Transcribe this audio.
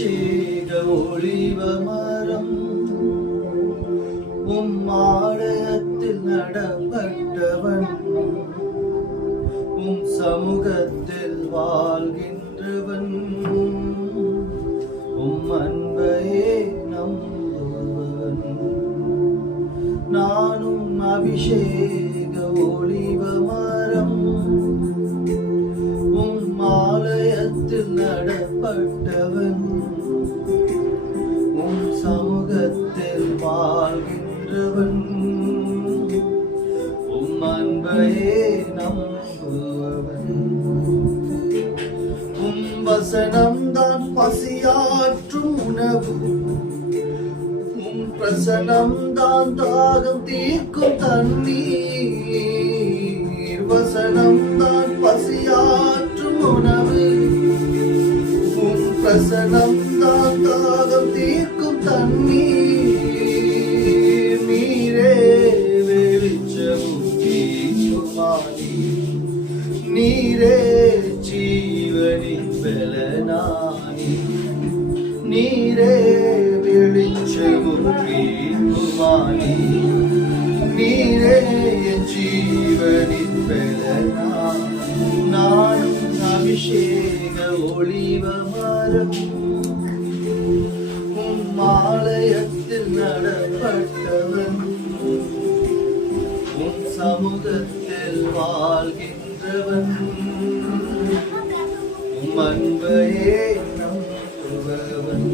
அபிஷேக ஒளிவ மரம் ஆலயத்தில் நடப்பட்டவன் சமூகத்தில் வாழ்கின்றவன் அன்பையே நம்புவன் நானும் அபிஷேக ஒளிவ மரம் ஆலயத்தில் நடப்பட்டவன் சமூகத்தில் வாழ்கின்றவன் அன்பையே நம்புவன் வசனம்தான் பசியாற்றும் உணவு பிரசனம்தான் தாகம் தீர்க்கும் தண்ணீர் வசனம்தான் பசியாற்றும் உணவு பிரசனம்தான் தாகம் தீர்க்கும் தண்ணீர் நீரே வெளிச்சமும் தீர்க்குமானி நீரே ஜீவனின் பலனானி நீரே வெளிச்சமும் தீர்க்குமானி நீரே ஜீவனின் பலனானி நானும் அபிஷேக ஒளிவ மரம் ஆலயத்தில் நடப்பட்டவன் சமூகத்தில் வாழ்கின்றவன் அன்பையே நம்புபவன்